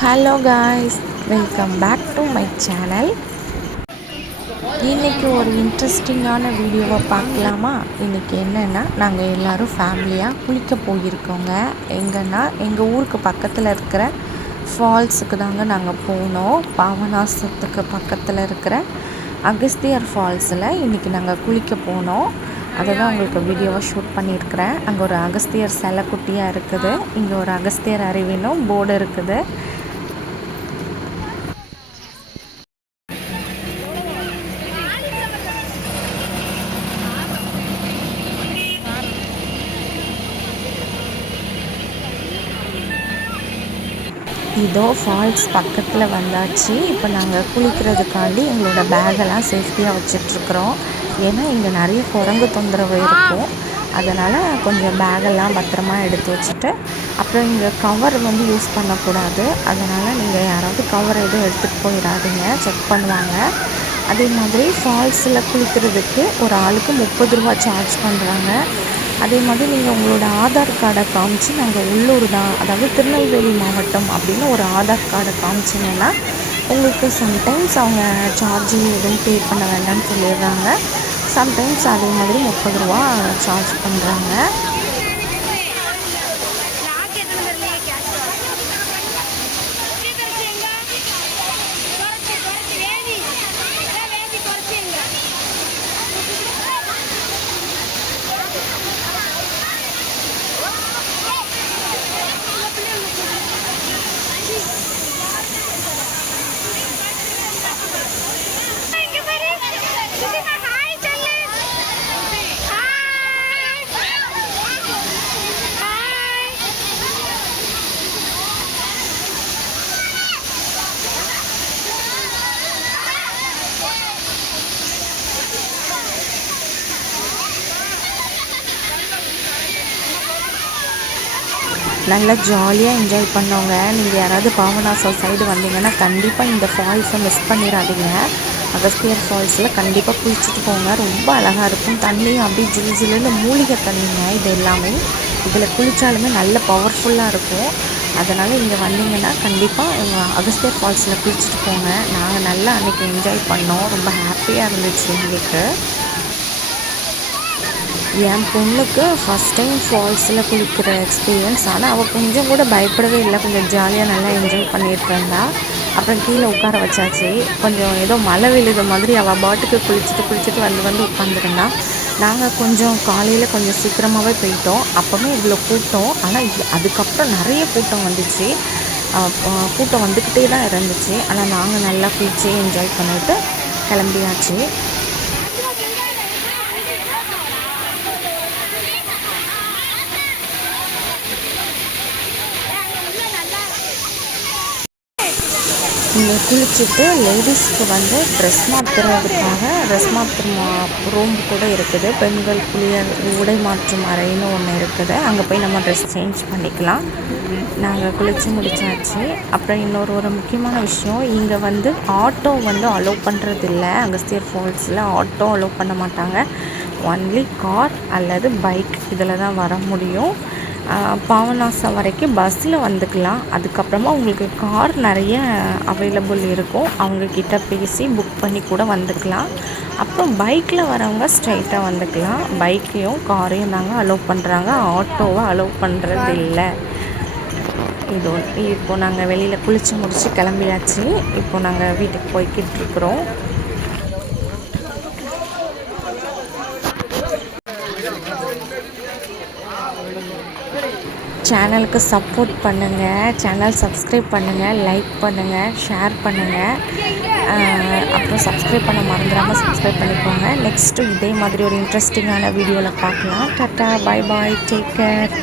Hello guys, welcome back to my channel. இன்றைக்கி ஒரு இன்ட்ரெஸ்டிங்கான வீடியோவை பார்க்கலாமா? இன்றைக்கி என்னென்னா, நாங்கள் எல்லோரும் ஃபேமிலியாக குளிக்க போயிருக்கோங்க. எங்கன்னா எங்கள் ஊருக்கு பக்கத்தில் இருக்கிற ஃபால்ஸுக்கு தாங்க நாங்கள் போனோம். பாபநாசத்துக்கு பக்கத்தில் இருக்கிற அகஸ்தியர் ஃபால்ஸில் இன்றைக்கி நாங்கள் குளிக்க போனோம். அதை தான் உங்களுக்கு வீடியோவை ஷூட் பண்ணியிருக்கிறேன். அங்கே ஒரு அகஸ்தியர் சிலை குட்டியாக இருக்குது. இங்கே ஒரு அகஸ்தியர் அருவினும் போர்டு இருக்குது. இதோ ஃபால்ஸ் பக்கத்தில் வந்தாச்சு. இப்போ நாங்கள் குளிக்கிறதுக்காண்டி எங்களோட பேகெல்லாம் சேஃப்டியாக வச்சிட்ருக்குறோம். ஏன்னா இங்கே நிறைய குரங்கு தொந்தரவு இருக்கும். அதனால் கொஞ்சம் பேகெல்லாம் பத்திரமா எடுத்து வச்சுட்டு, அப்புறம் இங்கே கவர் யூஸ் பண்ணக்கூடாது. அதனால் நீங்கள் யாராவது கவர் எதுவும் எடுத்துகிட்டு போயிடாதீங்க, செக் பண்ணுவாங்க. அதே மாதிரி ஃபால்ஸில் குளிக்கிறதுக்கு ஒரு ஆளுக்கு 30 ரூபா சார்ஜ் பண்ணுறாங்க. அதே மாதிரி நீங்கள் உங்களோட ஆதார் கார்டை காமிச்சு, நாங்கள் உள்ளூர் தான், அதாவது திருநெல்வேலி மாவட்டம் அப்படின்னு ஒரு ஆதார் கார்டை காமிச்சிங்கன்னா உங்களுக்கு சம்டைம்ஸ் அவங்க சார்ஜ் எதுவும் பே பண்ண வேண்டாம்னு சொல்லிடுறாங்க. சம்டைம்ஸ் அதே மாதிரி 30 ரூபா சார்ஜ் பண்ணுறாங்க. நல்லா ஜாலியாக என்ஜாய் பண்ணோங்க. நீங்கள் யாராவது பாபநாசம் சைடு வந்தீங்கன்னா கண்டிப்பாக இந்த ஃபால்ஸை மிஸ் பண்ணிடாதீங்க. அகஸ்தியர் ஃபால்ஸில் கண்டிப்பாக குளிச்சுட்டு போங்க. ரொம்ப அழகாக இருக்கும். தண்ணியும் அப்படியே ஜிலு ஜிலுன்னு மூலிகை தண்ணிங்க. இது எல்லாமே இதில் குளித்தாலுமே நல்ல பவர்ஃபுல்லாக இருக்கும். அதனால் இங்கே வந்தீங்கன்னா கண்டிப்பாக அகஸ்தியர் ஃபால்ஸில் குளிச்சுட்டு போங்க. நாங்கள் நல்லா அன்றைக்கி என்ஜாய் பண்ணோம். ரொம்ப ஹாப்பியாக இருந்துச்சு எங்களுக்கு. என் பொண்ணுக்கு ஃபஸ்ட் டைம் ஃபால்ஸில் குளிக்கிற எக்ஸ்பீரியன்ஸ். ஆனால் அவள் கொஞ்சம் கூட பயப்படவே இல்லை. கொஞ்சம் ஜாலியாக நல்லா என்ஜாய் பண்ணிகிட்டு இருந்தா. அப்புறம் கீழே உட்கார வச்சாச்சு. கொஞ்சம் ஏதோ மழை விழுத மாதிரி அவள் பாட்டுக்கு குளிச்சுட்டு வந்து உட்காந்துருந்தா. நாங்கள் கொஞ்சம் காலையில் கொஞ்சம் சீக்கிரமாகவே போயிட்டோம். அப்போவே இவ்வளோ கூட்டம். ஆனால் அதுக்கப்புறம் நிறைய கூட்டம் வந்துச்சு. கூட்டம் வந்துக்கிட்டே தான் இருந்துச்சு. ஆனால் நாங்கள் நல்லா குளிச்சு என்ஜாய் பண்ணிவிட்டு கிளம்பியாச்சு. இங்கே குளிச்சுட்டு லேடிஸ்க்கு ட்ரெஸ் மாற்றுறதுக்காக ரூம் கூட இருக்குது. பெண்கள் உடை மாற்றும் அறைன்னு ஒன்று இருக்குது. அங்கே போய் நம்ம ட்ரெஸ் சேஞ்ச் பண்ணிக்கலாம். நாங்கள் குளித்து முடித்தாச்சு. அப்புறம் ஒரு முக்கியமான விஷயம், இங்கே ஆட்டோ அலோவ் பண்ணுறதில்ல. அகஸ்தியர் ஃபால்ஸில் ஆட்டோ அலோவ் பண்ண மாட்டாங்க. ஒன்லி கார் அல்லது பைக் இதில் தான் வர முடியும். பாபநாசம் வரைக்கும் பஸ்ஸில் வந்துக்கலாம். அதுக்கப்புறமா உங்களுக்கு கார் நிறைய அவைலபிள் இருக்கும். அவங்கக்கிட்ட பேசி புக் பண்ணி கூட வந்துக்கலாம். அப்புறம் பைக்கில் வரவங்க ஸ்ட்ரைட்டாக வந்துக்கலாம். பைக்கையும் காரையும் தாங்க அலோவ் பண்ணுறாங்க. ஆட்டோவை அலோவ் பண்ணுறது இல்லை. இப்போது நாங்கள் வெளியில் குளித்து முடித்து கிளம்பியாச்சு. இப்போது நாங்கள் வீட்டுக்கு போய்கிட்டு இருக்கிறோம். சேனலுக்கு சப்போர்ட் பண்ணுங்கள். சேனல் சப்ஸ்கிரைப் பண்ணுங்கள், லைக் பண்ணுங்கள், ஷேர் பண்ணுங்கள். அப்புறம் சப்ஸ்கிரைப் பண்ண மறந்துடாமல் சப்ஸ்கிரைப் பண்ணிக்கோங்க. நெக்ஸ்ட்டு இதே மாதிரி ஒரு இன்ட்ரெஸ்டிங்கான வீடியோவில் பார்க்கலாம். Tata, bye bye, take care.